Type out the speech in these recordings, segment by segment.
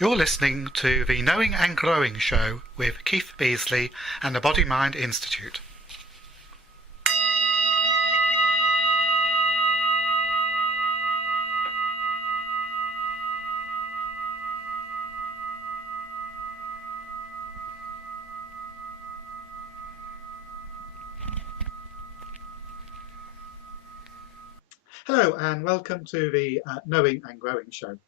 You're listening to the Knowing and Growing Show with Keith Beasley and the Body Mind Institute. Hello and welcome to the Knowing and Growing Show.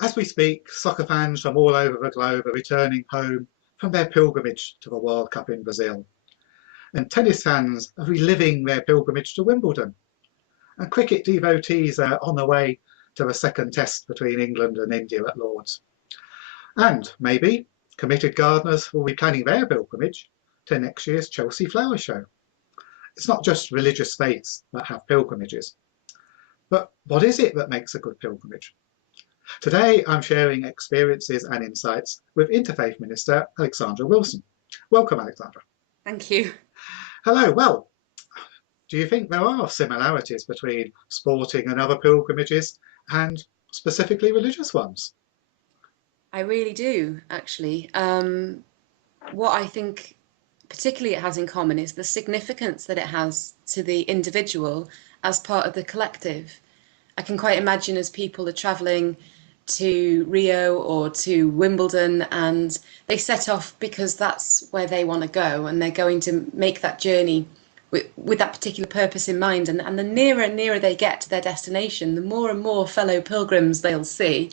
As we speak, soccer fans from all over the globe are returning home from their pilgrimage to the World Cup in Brazil. And tennis fans are reliving their pilgrimage to Wimbledon. And cricket devotees are on the way to the second test between England and India at Lord's. And maybe committed gardeners will be planning their pilgrimage to next year's Chelsea Flower Show. It's not just religious faiths that have pilgrimages. But what is it that makes a good pilgrimage? Today I'm sharing experiences and insights with Interfaith Minister Alexandra Wilson. Welcome, Alexandra. Thank you. Hello. Well, do you think there are similarities between sporting and other pilgrimages and specifically religious ones? I really do, actually. What I think particularly it has in common is the significance that it has to the individual as part of the collective. I can quite imagine as people are travelling to Rio or to Wimbledon and they set off because that's where they want to go and they're going to make that journey with that particular purpose in mind. And the nearer and nearer they get to their destination, the more and more fellow pilgrims they'll see.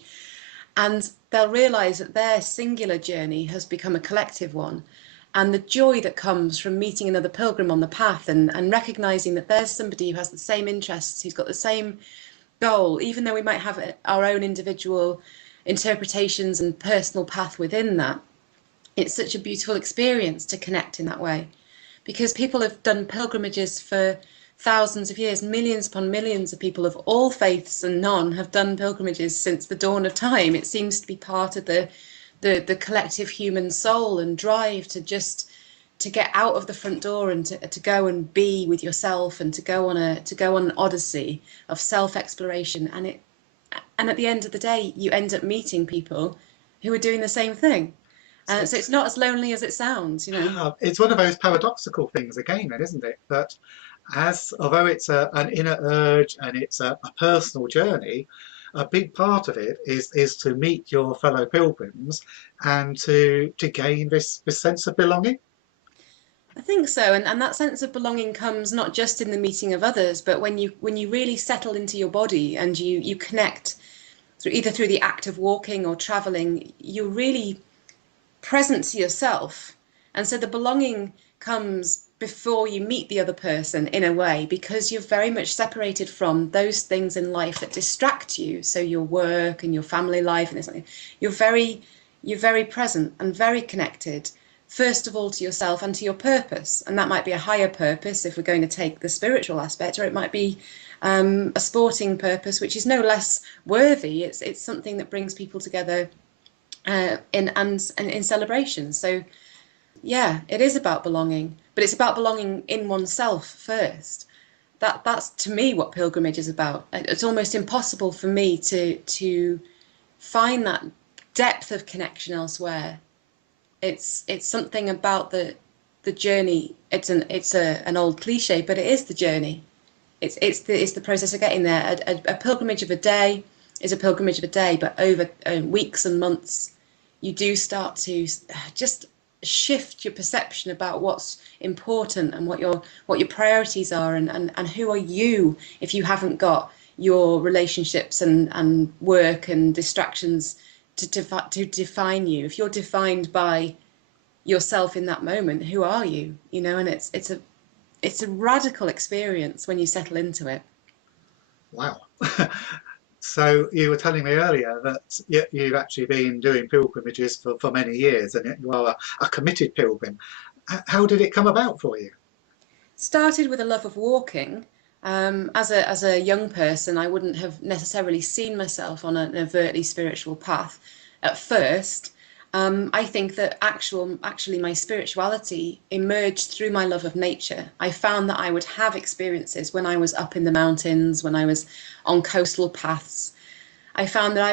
And they'll realise that their singular journey has become a collective one. And the joy that comes from meeting another pilgrim on the path and recognising that there's somebody who has the same interests, who's got the same goal, even though we might have our own individual interpretations and personal path within that. It's such a beautiful experience to connect in that way, because people have done pilgrimages for thousands of years. Millions upon millions of people of all faiths and none have done pilgrimages since the dawn of time. It seems to be part of the collective human soul and drive to get out of the front door and to go and be with yourself and to go on an odyssey of self-exploration. And at the end of the day, you end up meeting people who are doing the same thing. So it's not as lonely as it sounds, you know. It's one of those paradoxical things again, then, isn't it? That although it's an inner urge and it's a personal journey, a big part of it is to meet your fellow pilgrims and to gain this sense of belonging. I think so, and that sense of belonging comes not just in the meeting of others, but when you really settle into your body and you connect either through the act of walking or travelling, you're really present to yourself. And so the belonging comes before you meet the other person in a way, because you're very much separated from those things in life that distract you. So your work and your family life and something, you're very present and very connected, first of all to yourself and to your purpose. And that might be a higher purpose if we're going to take the spiritual aspect, or it might be a sporting purpose, which is no less worthy. It's something that brings people together in celebration. So yeah, it is about belonging, but it's about belonging in oneself first. That's to me what pilgrimage is about. It's almost impossible for me to find that depth of connection elsewhere. It's something about the journey. It's an old cliche, but it is the journey. It's the process of getting there. A pilgrimage of a day is a pilgrimage of a day, but over weeks and months, you do start to just shift your perception about what's important and what your priorities are, and who are you if you haven't got your relationships and work and distractions to define you. If you're defined by yourself in that moment, who are you? You know, and it's a radical experience when you settle into it. Wow. So you were telling me earlier that you've actually been doing pilgrimages for many years, and you are a committed pilgrim. How did it come about for you? Started with a love of walking. As a young person, I wouldn't have necessarily seen myself on an overtly spiritual path at first. I think that actually my spirituality emerged through my love of nature. I found that I would have experiences when I was up in the mountains, when I was on coastal paths. I found that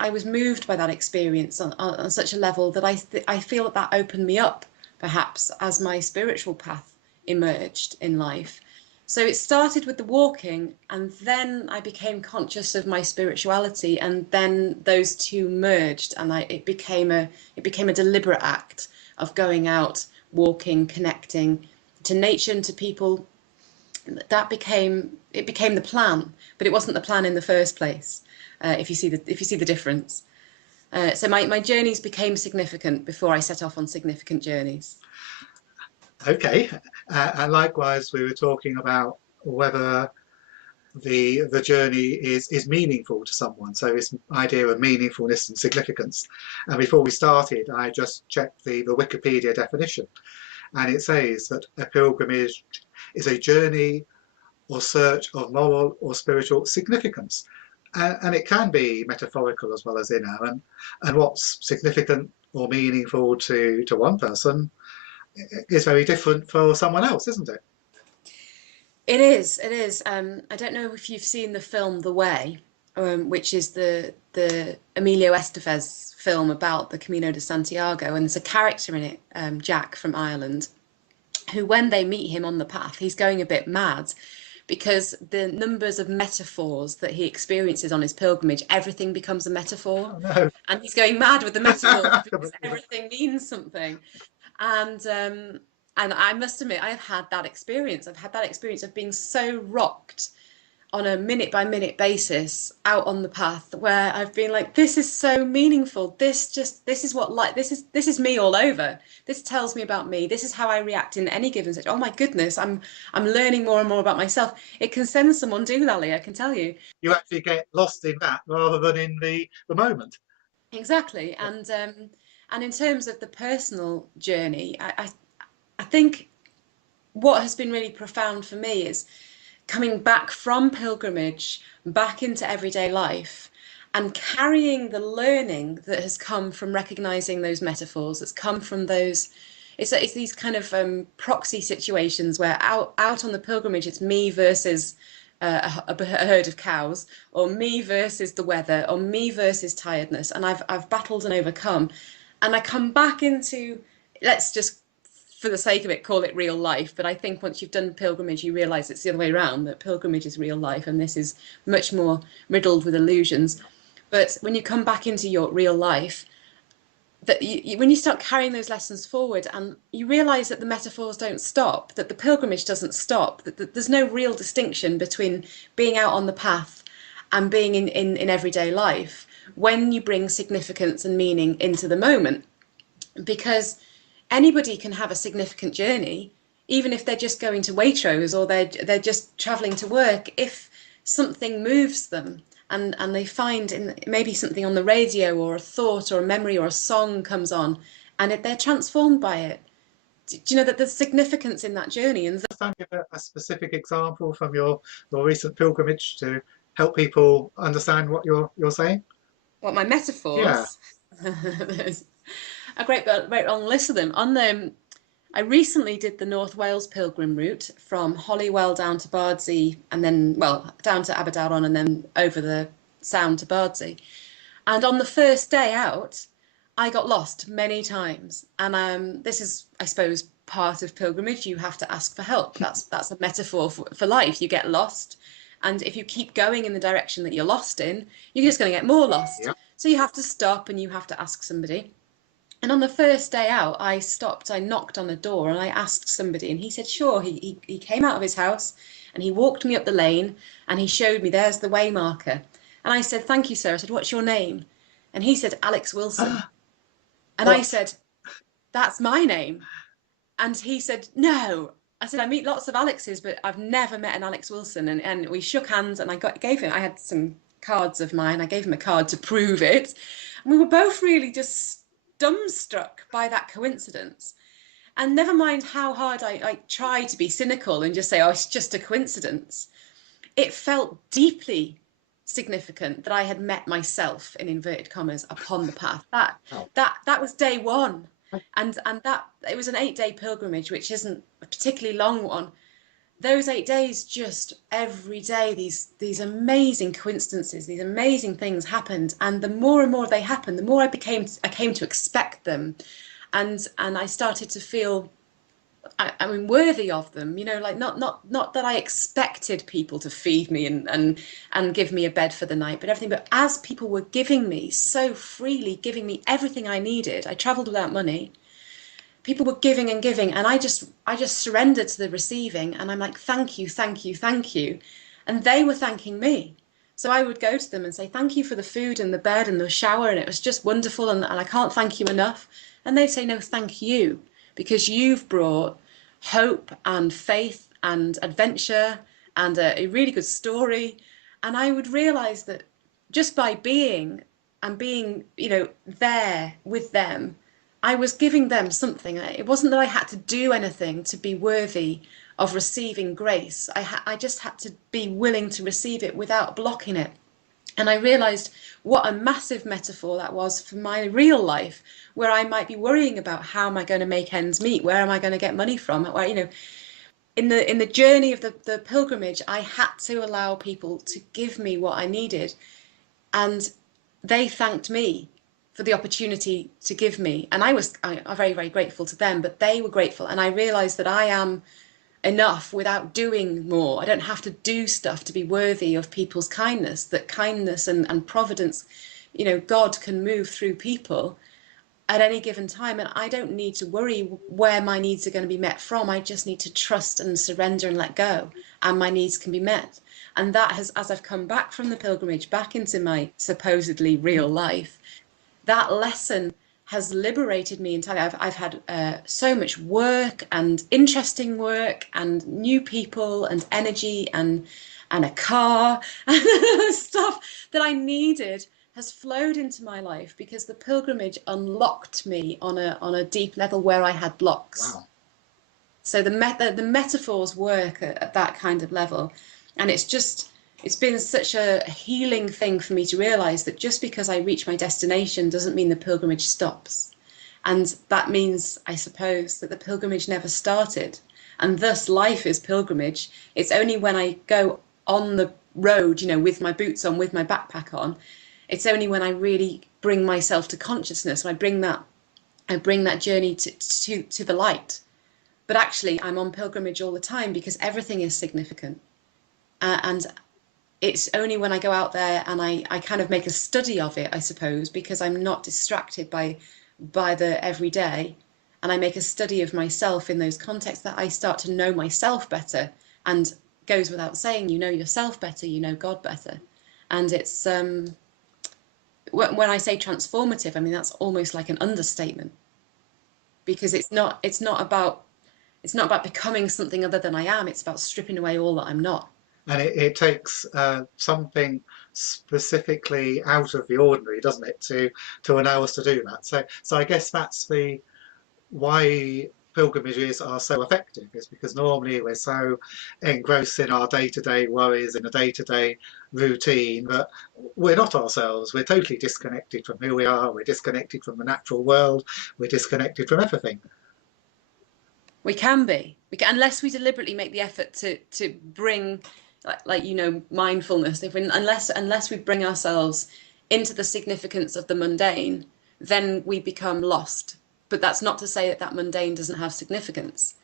I was moved by that experience on such a level that I feel that opened me up, perhaps, as my spiritual path emerged in life. So it started with the walking, and then I became conscious of my spirituality, and then those two merged, and it became a deliberate act of going out, walking, connecting to nature and to people. It became the plan, but it wasn't the plan in the first place. If you see the difference. So my journeys became significant before I set off on significant journeys. Okay, and likewise, we were talking about whether the journey is meaningful to someone. So this idea of meaningfulness and significance. And before we started, I just checked the Wikipedia definition, and it says that a pilgrimage is a journey or search of moral or spiritual significance. And it can be metaphorical as well as inner. And what's significant or meaningful to one person is very different for someone else, isn't it? It is. It is. I don't know if you've seen the film The Way, which is the Emilio Estevez film about the Camino de Santiago, and there's a character in it, Jack from Ireland, who, when they meet him on the path, he's going a bit mad because the numbers of metaphors that he experiences on his pilgrimage, everything becomes a metaphor, Oh, no. and he's going mad with the metaphors because everything means something. And I must admit, I've had that experience. I've had that experience of being so rocked on a minute by minute basis out on the path, where I've been like, this is so meaningful. This is what life, this is me all over. This tells me about me. This is how I react in any given situation. Oh my goodness, I'm learning more and more about myself. It can send someone doolally, I can tell you. You actually get lost in that rather than in the moment. Exactly. And in terms of the personal journey, I think what has been really profound for me is coming back from pilgrimage back into everyday life and carrying the learning that has come from recognizing those metaphors, that's come from those. It's these kind of proxy situations where out on the pilgrimage, it's me versus a herd of cows, or me versus the weather, or me versus tiredness, and I've battled and overcome, and I come back into, let's just, for the sake of it, call it real life. But I think once you've done pilgrimage, you realize it's the other way around, that pilgrimage is real life and this is much more riddled with illusions. But when you come back into your real life, that when you start carrying those lessons forward, and you realize that the metaphors don't stop, that the pilgrimage doesn't stop, that there's no real distinction between being out on the path and being in everyday life when you bring significance and meaning into the moment. Because anybody can have a significant journey, even if they're just going to Waitrose or they're just traveling to work. If something moves them, and they find in maybe something on the radio, or a thought or a memory or a song comes on, and they're transformed by it. Do you know that there's significance in that journey? And Just give a specific example from your recent pilgrimage to help people understand what you're saying. what my Yeah. metaphors, there's a great long list of them. On them, I recently did the North Wales Pilgrim route from Holywell down to Bardsey, and then, well, down to Aberdaron, and then over the Sound to Bardsey. And on the first day out, I got lost many times. And this is, I suppose, part of pilgrimage. You have to ask for help. That's a metaphor for life. You get lost. And if you keep going in the direction that you're lost in, you're just going to get more lost. Yeah. So you have to stop and you have to ask somebody. And on the first day out, I stopped, I knocked on a door and I asked somebody, and he said, sure. He came out of his house and he walked me up the lane and he showed me, there's the way marker. And I said, thank you, sir. I said, what's your name? And he said, Alex Wilson. And I What? said, that's my name. And he said, no. I said, I meet lots of Alexes, but I've never met an Alex Wilson. And we shook hands, and gave him, I had some cards of mine. I gave him a card to prove it. And we were both really just dumbstruck by that coincidence. And never mind how hard I try to be cynical and just say, oh, it's just a coincidence. It felt deeply significant that I had met myself, in inverted commas, upon the path. Oh. That was day one. And that it was an 8-day pilgrimage, which isn't a particularly long one. those 8 days, just every day, these amazing coincidences, these amazing things happened, and the more and more they happened, the more I came to expect them, and I started to feel, I mean, worthy of them, you know, like not that I expected people to feed me and give me a bed for the night, but everything. But as people were giving me so freely, giving me everything I needed, I traveled without money. People were giving and giving, and I just surrendered to the receiving, and I'm like, thank you, thank you, thank you, and they were thanking me. So I would go to them and say, thank you for the food and the bed and the shower, and it was just wonderful, and I can't thank you enough. And they'd say, no, thank you, because you've brought hope and faith and adventure and a really good story. And I would realize that just by being and being, you know, there with them, I was giving them something. It wasn't that I had to do anything to be worthy of receiving grace. I just had to be willing to receive it without blocking it. And I realized what a massive metaphor that was for my real life, where I might be worrying about how am I going to make ends meet? Where am I going to get money from? Where, you know, in the journey of the pilgrimage, I had to allow people to give me what I needed. And they thanked me for the opportunity to give me. And I'm very, very grateful to them, but they were grateful. And I realized that I am enough without doing more. I don't have to do stuff to be worthy of people's kindness, that kindness and providence, you know, God can move through people at any given time. And I don't need to worry where my needs are going to be met from. I just need to trust and surrender and let go, and my needs can be met. And that has, as I've come back from the pilgrimage, back into my supposedly real life, that lesson has liberated me entirely. I've had so much work and interesting work and new people and energy and a car and stuff that I needed has flowed into my life because the pilgrimage unlocked me on a deep level where I had blocks. Wow. So the metaphors work at that kind of level, and it's been such a healing thing for me to realize that just because I reach my destination doesn't mean the pilgrimage stops. And that means, I suppose, that the pilgrimage never started. And thus life is pilgrimage. It's only when I go on the road, you know, with my boots on, with my backpack on, it's only when I really bring myself to consciousness, when I bring that journey to the light. But actually, I'm on pilgrimage all the time because everything is significant. And it's only when I go out there and I kind of make a study of it, I suppose, because I'm not distracted by the everyday, and I make a study of myself in those contexts, that I start to know myself better. And goes without saying, you know yourself better, you know God better. And it's when I say transformative, I mean that's almost like an understatement, because it's not about becoming something other than I am. It's about stripping away all that I'm not. And it takes something specifically out of the ordinary, doesn't it, to allow us to do that. So I guess that's the why pilgrimages are so effective, is because normally we're so engrossed in our day-to-day worries, in a day-to-day routine, that we're not ourselves. We're totally disconnected from who we are. We're disconnected from the natural world. We're disconnected from everything. We can be. Unless we deliberately make the effort to bring, like you know, mindfulness. Unless we bring ourselves into the significance of the mundane, then we become lost. But that's not to say that that mundane doesn't have significance.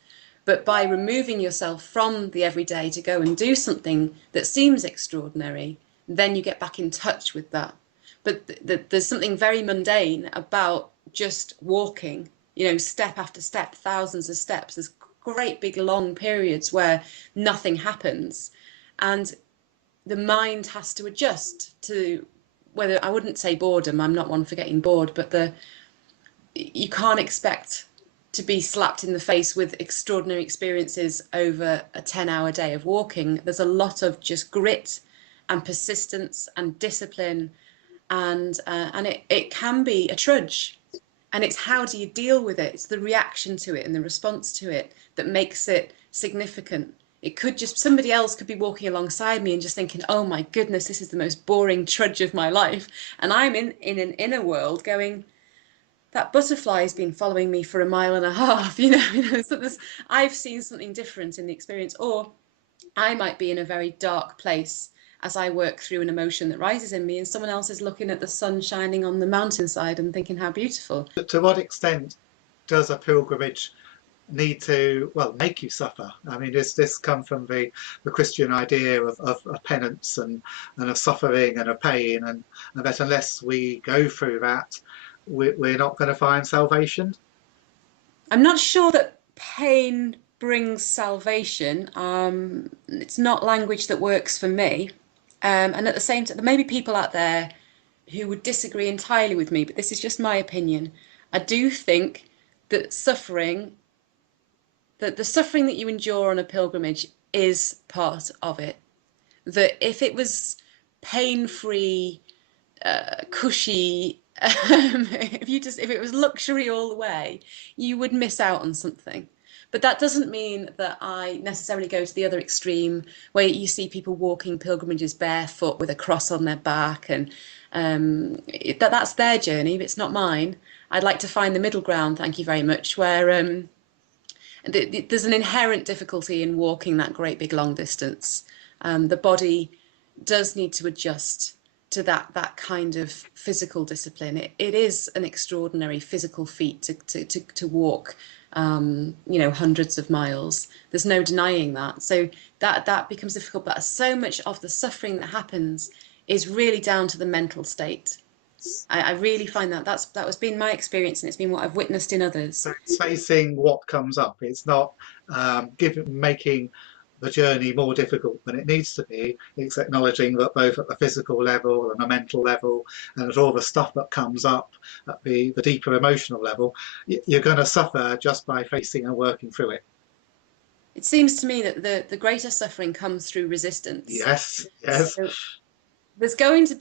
But by removing yourself from the everyday to go and do something that seems extraordinary, then you get back in touch with that. But there's something very mundane about just walking, you know, step after step, thousands of steps. There's great big long periods where nothing happens, and the mind has to adjust to, whether, I wouldn't say boredom, I'm not one for getting bored, but you can't expect to be slapped in the face with extraordinary experiences over a 10-hour day of walking. There's a lot of just grit and persistence and discipline, and it can be a trudge. And it's how do you deal with it? It's the reaction to it and the response to it that makes it significant. It could just, somebody else could be walking alongside me and just thinking, oh my goodness, this is the most boring trudge of my life. And I'm in an inner world going, that butterfly has been following me for a mile and a half, you know. So I've seen something different in the experience. Or I might be in a very dark place as I work through an emotion that rises in me, and someone else is looking at the sun shining on the mountainside and thinking how beautiful. To what extent does a pilgrimage need to, well, make you suffer? I mean, does this come from the Christian idea of penance and of suffering and of pain, and that unless we go through that, we're not going to find salvation? I'm not sure that pain brings salvation. It's not language that works for me. And at the same time, there may be people out there who would disagree entirely with me, but this is just my opinion. I do think that the suffering that you endure on a pilgrimage is part of it. That if it was pain-free, cushy, if it was luxury all the way, you would miss out on something. But that doesn't mean that I necessarily go to the other extreme where you see people walking pilgrimages barefoot with a cross on their back, and that's their journey, but it's not mine. I'd like to find the middle ground, thank you very much, where there's an inherent difficulty in walking that great big long distance. The body does need to adjust to that kind of physical discipline. It is an extraordinary physical feat to walk, hundreds of miles. There's no denying that. So that becomes difficult. But so much of the suffering that happens is really down to the mental state. I really find that that has been my experience, and it's been what I've witnessed in others. So it's facing what comes up. It's not making the journey more difficult than it needs to be. It's acknowledging that both at the physical level and the mental level, and at all the stuff that comes up at the deeper emotional level, you're going to suffer just by facing and working through it. It seems to me that the greater suffering comes through resistance. Yes, yes. So there's going to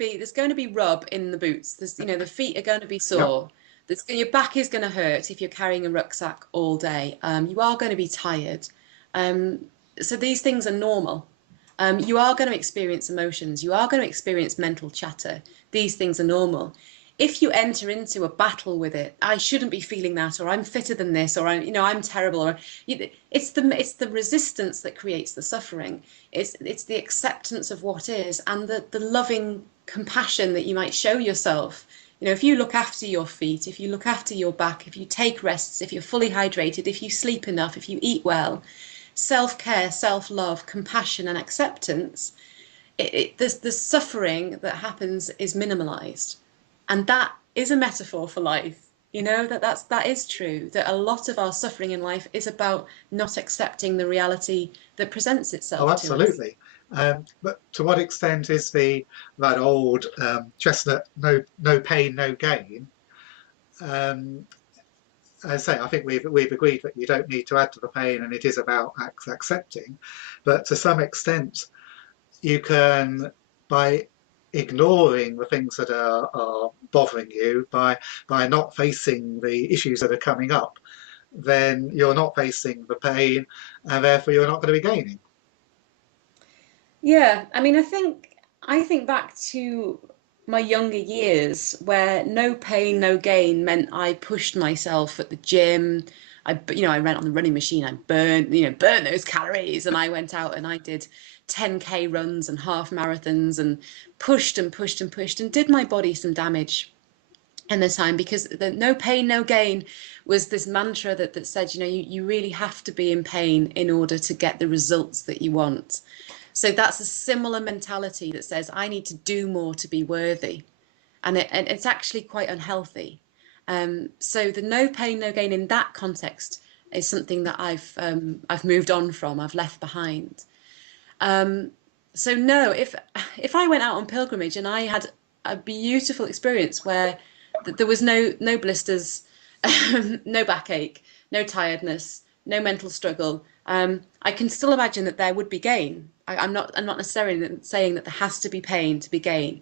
be rub in the boots. The feet are going to be sore. Yep. Your back is going to hurt if you're carrying a rucksack all day. You are going to be tired. So these things are normal. You are going to experience emotions. You are going to experience mental chatter. These things are normal. If you enter into a battle with it, I shouldn't be feeling that, or I'm fitter than this, or I'm terrible, or it's the resistance that creates the suffering. It's the acceptance of what is, and the loving compassion that you might show yourself. If you look after your feet, if you look after your back, if you take rests, if you're fully hydrated, if you sleep enough, if you eat well, self-care, self-love, compassion, and acceptance, the suffering that happens is minimalized. And that is a metaphor for life. That is true, that a lot of our suffering in life is about not accepting the reality that presents itself to us. Oh, absolutely. But to what extent is that old chestnut, no pain, no gain? As I say, I think we've agreed that you don't need to add to the pain, and it is about accepting. But to some extent, you can, by ignoring the things that are bothering you, by not facing the issues that are coming up, then you're not facing the pain, and therefore you're not going to be gaining. Yeah, I mean, I think back to my younger years where no pain, no gain meant I pushed myself at the gym. I ran on the running machine. I burned those calories, and I went out and I did 10K runs and half marathons and pushed and pushed and pushed and did my body some damage in the time, because the no pain, no gain was this mantra that said, you really have to be in pain in order to get the results that you want. So that's a similar mentality that says I need to do more to be worthy, and it's actually quite unhealthy. So the no pain, no gain in that context is something that I've moved on from. I've left behind. So no, if I went out on pilgrimage and I had a beautiful experience where there was no blisters, no backache, no tiredness, no mental struggle, I can still imagine that there would be gain. I'm not necessarily saying that there has to be pain to be gain,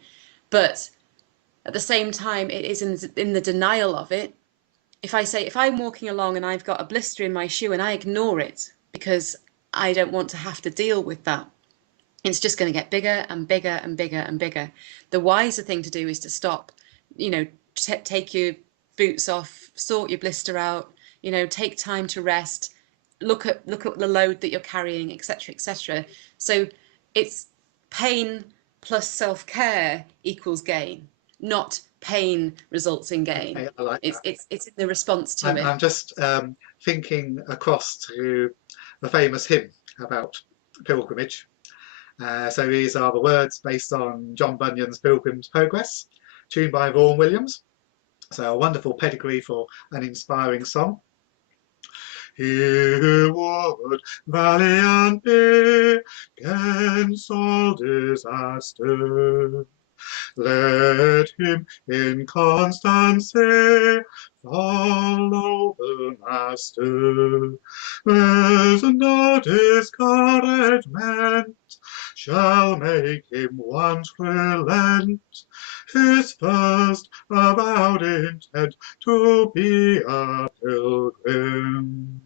but at the same time, it is in the denial of it. If I'm walking along and I've got a blister in my shoe and I ignore it because I don't want to have to deal with that, it's just going to get bigger and bigger and bigger and bigger. The wiser thing to do is to stop, take your boots off, sort your blister out, take time to rest, look at the load that you're carrying, etc., etc. So it's pain plus self-care equals gain, not pain results in gain. Okay, I like that. It's in the response to it. I'm just thinking across to the famous hymn about pilgrimage. So these are the words based on John Bunyan's Pilgrim's Progress, tuned by Vaughan Williams. So a wonderful pedigree for an inspiring song. He who would valiant be 'gainst all disaster, let him in constancy follow the Master. There's no discouragement shall make him once relent his first avowed intent to be a pilgrim.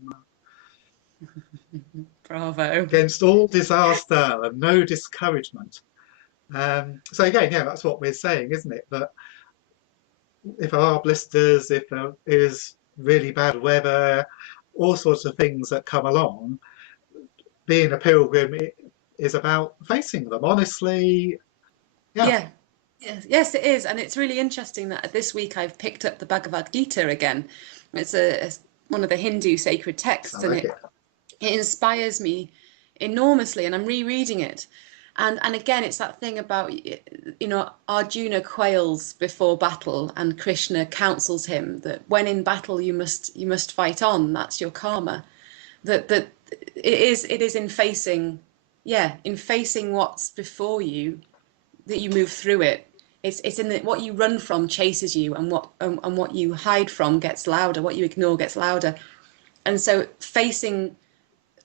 Bravo. Against all disaster and no discouragement. So again, yeah, that's what we're saying, isn't it? That if there are blisters, if there is really bad weather, all sorts of things that come along, being a pilgrim is about facing them honestly. Yeah. Yeah. Yes, it is, and it's really interesting that this week I've picked up the Bhagavad Gita again. It's one of the Hindu sacred texts, and it inspires me enormously, and I'm rereading it. And again, it's that thing about, Arjuna quails before battle, and Krishna counsels him that when in battle you must fight on. That's your karma. That it is in facing what's before you that you move through it. It's in that what you run from chases you, and what you hide from gets louder. What you ignore gets louder. And so facing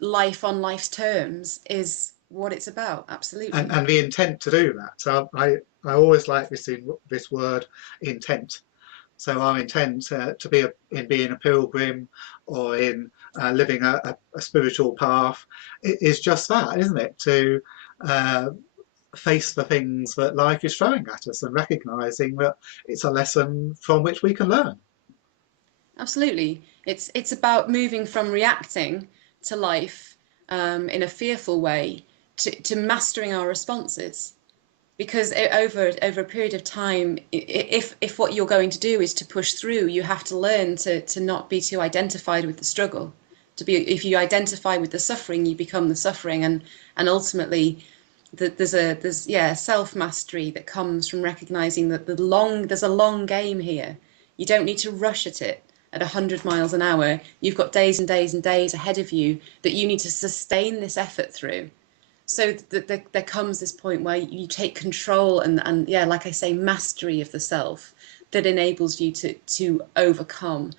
life on life's terms is what it's about. Absolutely. And the intent to do that. So I always like this word intent. So our intent to be in being a pilgrim or in living a spiritual path is just that, isn't it? To face the things that life is throwing at us and recognizing that it's a lesson from which we can learn. Absolutely. It's about moving from reacting to life in a fearful way to mastering our responses. Because over a period of time, if what you're going to do is to push through, you have to learn to not be too identified with the struggle. If you identify with the suffering, you become the suffering, and ultimately there's self-mastery that comes from recognizing that there's a long game here. You don't need to rush at it at 100 miles an hour. You've got days and days and days ahead of you that you need to sustain this effort through. So there comes this point where you take control and like I say, mastery of the self that enables you to overcome.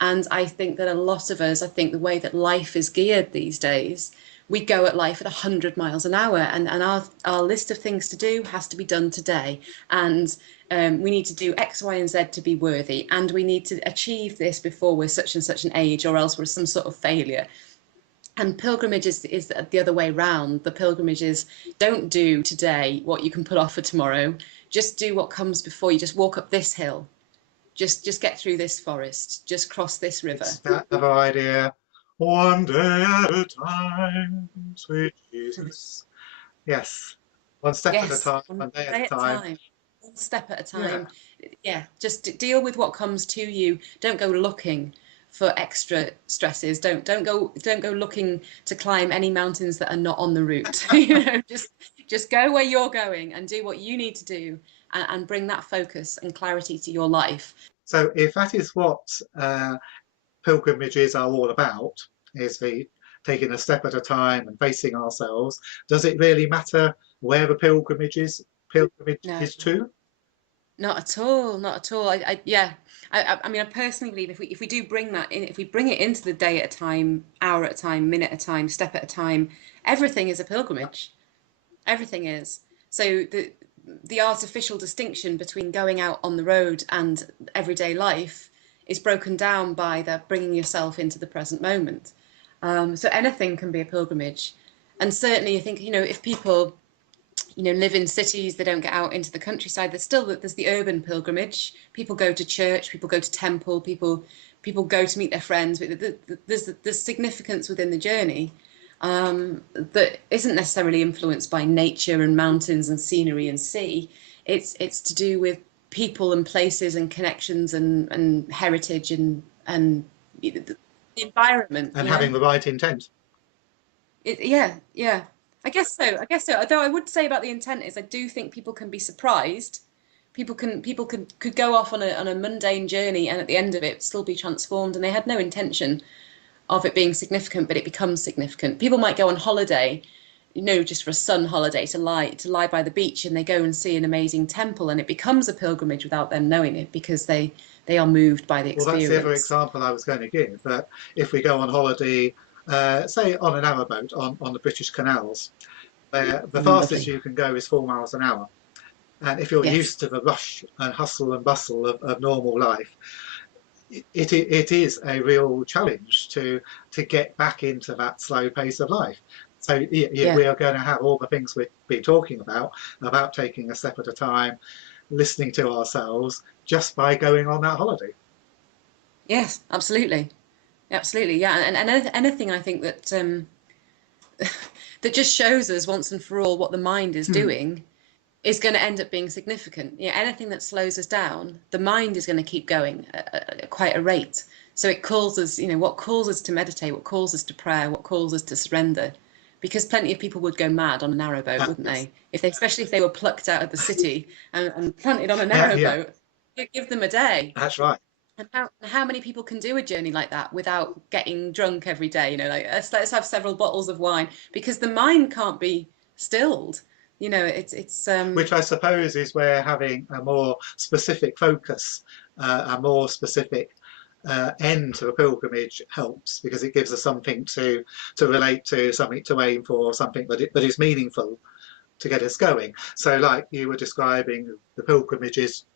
And I think that a lot of us, the way that life is geared these days, we go at life at 100 miles an hour, and our list of things to do has to be done today. And we need to do X, Y, and Z to be worthy. And we need to achieve this before we're such and such an age, or else we're some sort of failure. And pilgrimage is the other way round. The pilgrimage is, don't do today what you can put off for tomorrow. Just do what comes before you. Just walk up this hill. Just get through this forest. Just cross this river. It's that other idea. One day at a time, sweet Jesus. Yes. One step at a time, one day at a time. One step at a time. Yeah. Just deal with what comes to you. Don't go looking for extra stresses. Don't go looking to climb any mountains that are not on the route. Just go where you're going and do what you need to do, and bring that focus and clarity to your life. So if that is what pilgrimages are all about, is the taking a step at a time and facing ourselves, does it really matter where the pilgrimage is to? Not at all. Not at all. I mean, I personally believe if we do bring that in, if we bring it into the day at a time, hour at a time, minute at a time, step at a time, everything is a pilgrimage. Everything is. So the artificial distinction between going out on the road and everyday life is broken down by the bringing yourself into the present moment. So anything can be a pilgrimage. And certainly I think, if people, live in cities. They don't get out into the countryside. There's the urban pilgrimage. People go to church, people go to temple, people go to meet their friends. There's significance within the journey that isn't necessarily influenced by nature and mountains and scenery and sea. It's to do with people and places and connections and heritage and the environment. And having the right intent. Yeah. I guess so. Although I would say about the intent is I do think people can be surprised. People could go off on a mundane journey and at the end of it still be transformed, and they had no intention of it being significant, but it becomes significant. People might go on holiday, just for a sun holiday to lie by the beach, and they go and see an amazing temple, and it becomes a pilgrimage without them knowing it because they are moved by the experience. Well, that's the other example I was going to give. That if we go on holiday, say on an arrowboat on the British canals, where the fastest Lovely. you can go is 4 miles an hour, and if you're Yes. used to the rush and hustle and bustle of normal life, it is a real challenge to get back into that slow pace of life. So Yeah. we are going to have all the things we've been talking about taking a step at a time, listening to ourselves just by going on that holiday. Yes, absolutely. Absolutely. Yeah. And anything I think that that just shows us once and for all what the mind is doing is going to end up being significant. Anything that slows us down, the mind is going to keep going at quite a rate. So it calls us, what calls us to meditate, what calls us to prayer, what calls us to surrender. Because plenty of people would go mad on a narrowboat, wouldn't Yes. they? Especially if they were plucked out of the city and planted on a Yeah, narrowboat, give them a day. that's right. And how many people can do a journey like that without getting drunk every day? Like let's have several bottles of wine because the mind can't be stilled. It's Which I suppose is where having a more specific focus, a more specific end to a pilgrimage helps, because it gives us something to relate to, something to aim for, something that is meaningful to get us going. So, like you were describing the pilgrimage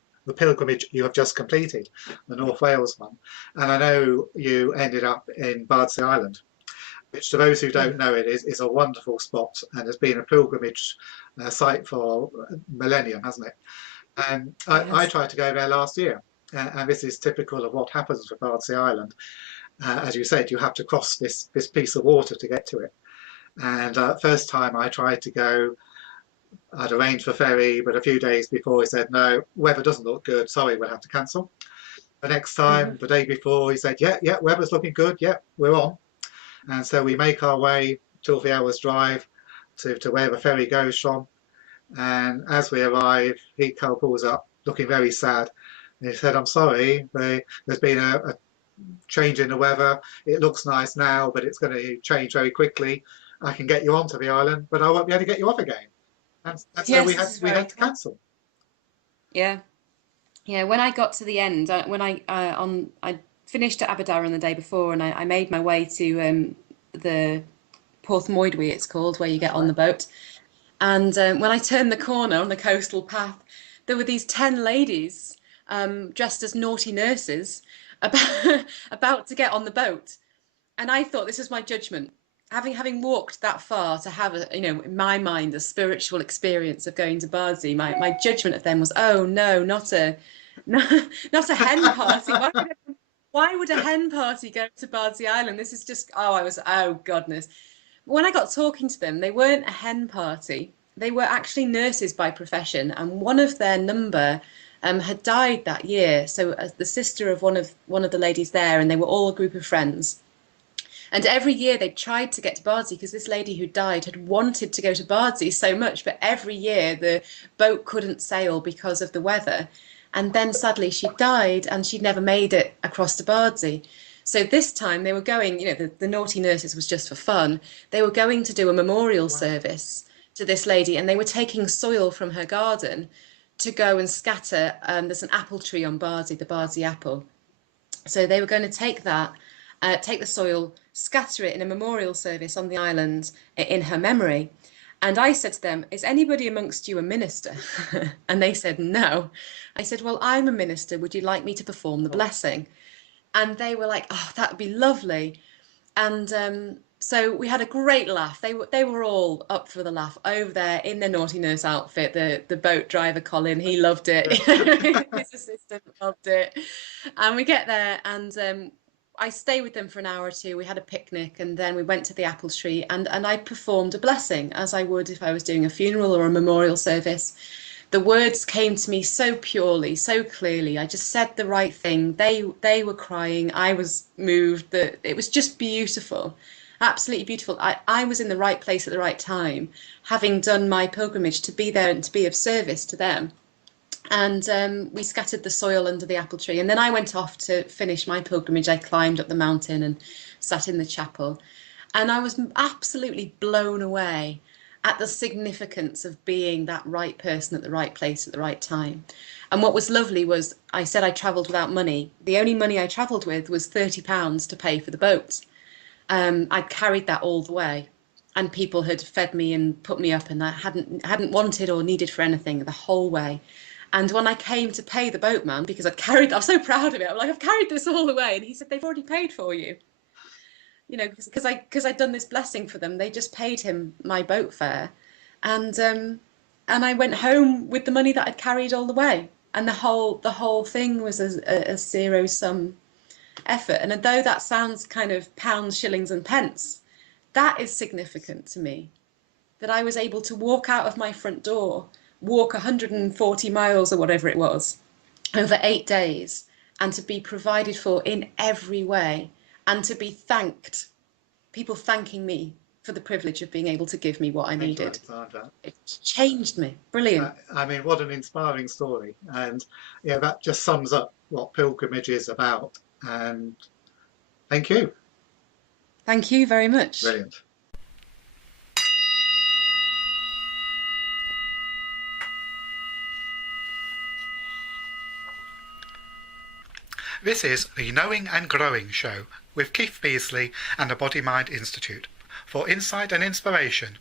you have just completed, the North Wales one, and I know you ended up in Bardsey Island, which to those who don't know it is a wonderful spot and has been a pilgrimage site for millennium, hasn't it? And I tried to go there last year, and this is typical of what happens with Bardsey Island. As you said, you have to cross this piece of water to get to it. And first time I tried to go, I'd arranged for ferry, but a few days before he said, no, weather doesn't look good, sorry, we'll have to cancel. The next time, the day before, he said, yeah, weather's looking good, yeah, we're on. And so we make our way 2 or 3 hours drive to where the ferry goes from. And as we arrive, he pulls up looking very sad. And he said, I'm sorry, there's been a change in the weather. It looks nice now, but it's going to change very quickly. I can get you onto the island, but I won't be able to get you off again. And so yes, we this is we very had to cancel. yeah. When I got to the end, when I finished at Aberdare the day before, and I made my way to the Porthmoydwi, it's called, where you get That's on right. the boat. And when I turned the corner on the coastal path, there were these 10 ladies dressed as naughty nurses about about to get on the boat. And I thought, this is my judgment. Having walked that far to have in my mind, a spiritual experience of going to Bardsey, my judgment of them was, oh no, not a hen party. Why would a hen party go to Bardsey Island? This is just, oh goodness. When I got talking to them, they weren't a hen party. They were actually nurses by profession, and one of their number had died that year. So the sister of one of the ladies there, and they were all a group of friends. And every year they tried to get to Bardsey because this lady who died had wanted to go to Bardsey so much, but every year the boat couldn't sail because of the weather. And then sadly she died and she'd never made it across to Bardsey. So this time they were going, the naughty nurses was just for fun. They were going to do a memorial Wow. service to this lady, and they were taking soil from her garden to go and scatter. There's an apple tree on Bardsey, the Bardsey apple. So they were going to take take the soil, scatter it in a memorial service on the island in her memory. And I said to them, is anybody amongst you a minister? And they said, no. I said, well, I'm a minister. Would you like me to perform the Oh, blessing? And they were like, oh, that would be lovely. And So we had a great laugh. They were all up for the laugh over there in their naughty nurse outfit. The boat driver Colin, he loved it. His assistant loved it. And we get there, and I stay with them for an hour or two. We had a picnic, and then we went to the apple tree, and I performed a blessing as I would if I was doing a funeral or a memorial service. The words came to me so purely, so clearly. I just said the right thing. They were crying. I was moved. That it was just beautiful. Absolutely beautiful. I was in the right place at the right time, having done my pilgrimage to be there and to be of service to them. And we scattered the soil under the apple tree. And then I went off to finish my pilgrimage. I climbed up the mountain and sat in the chapel. And I was absolutely blown away at the significance of being that right person at the right place at the right time. And what was lovely was I said I travelled without money. The only money I travelled with was £30 to pay for the boat. I'd carried that all the way, and people had fed me and put me up, and I hadn't wanted or needed for anything the whole way. And when I came to pay the boatman, because I was so proud of it, I'm like, I've carried this all the way, and he said, they've already paid for you, because I'd done this blessing for them. They just paid him my boat fare, and I went home with the money that I'd carried all the way, and the whole thing was a zero sum effort. And though that sounds kind of pounds, shillings and pence, that is significant to me, that I was able to walk out of my front door, walk 140 miles or whatever it was over 8 days, and to be provided for in every way, and to be thanked, people thanking me for the privilege of being able to give me what I needed. It changed me. Brilliant. I mean, what an inspiring story. And yeah, that just sums up what pilgrimage is about. And thank you. Thank you very much. Brilliant. This is the Knowing and Growing Show with Keith Beasley and the Body Mind Institute. For insight and inspiration,